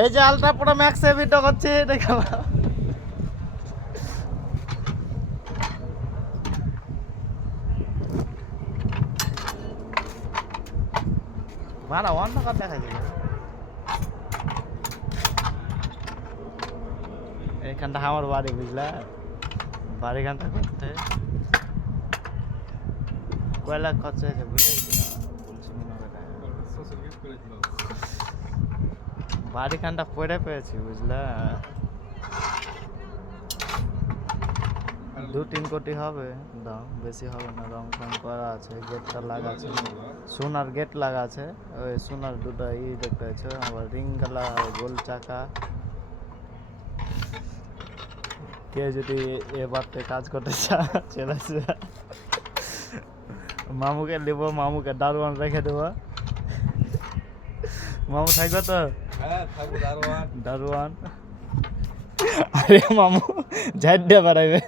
এই যে ultra pro ম্যাক্সে video করছি দেখো মারা অন্ধকার দেখা যায় এইখানটা আমার বাড়ি বুঝলা বাড়িখানটা করতে কয়লা খরচ হয়েছে বুঝলে বাড়িখানটা পড়ে পেয়েছি বুঝলা 2-3 কোটি হবে দাম বেশি হবে না রং ফং করা আছে গেটটা লাগা আছে সোনার গেট লাগা আছে ওই সোনার দুটো দেখতে পাচ্ছ আবার রিং গালা গোল চাকা কে যদি এবারতে কাজ করতে চলে আসবে মামুকে নেব মামুকে দারোয়ান রেখে দেবো মামু থাকবে তো হ্যাঁ থাকবো দারোয়ান দারোয়ান আরে মামু ঝাড় দিয়ে বেড়াইবে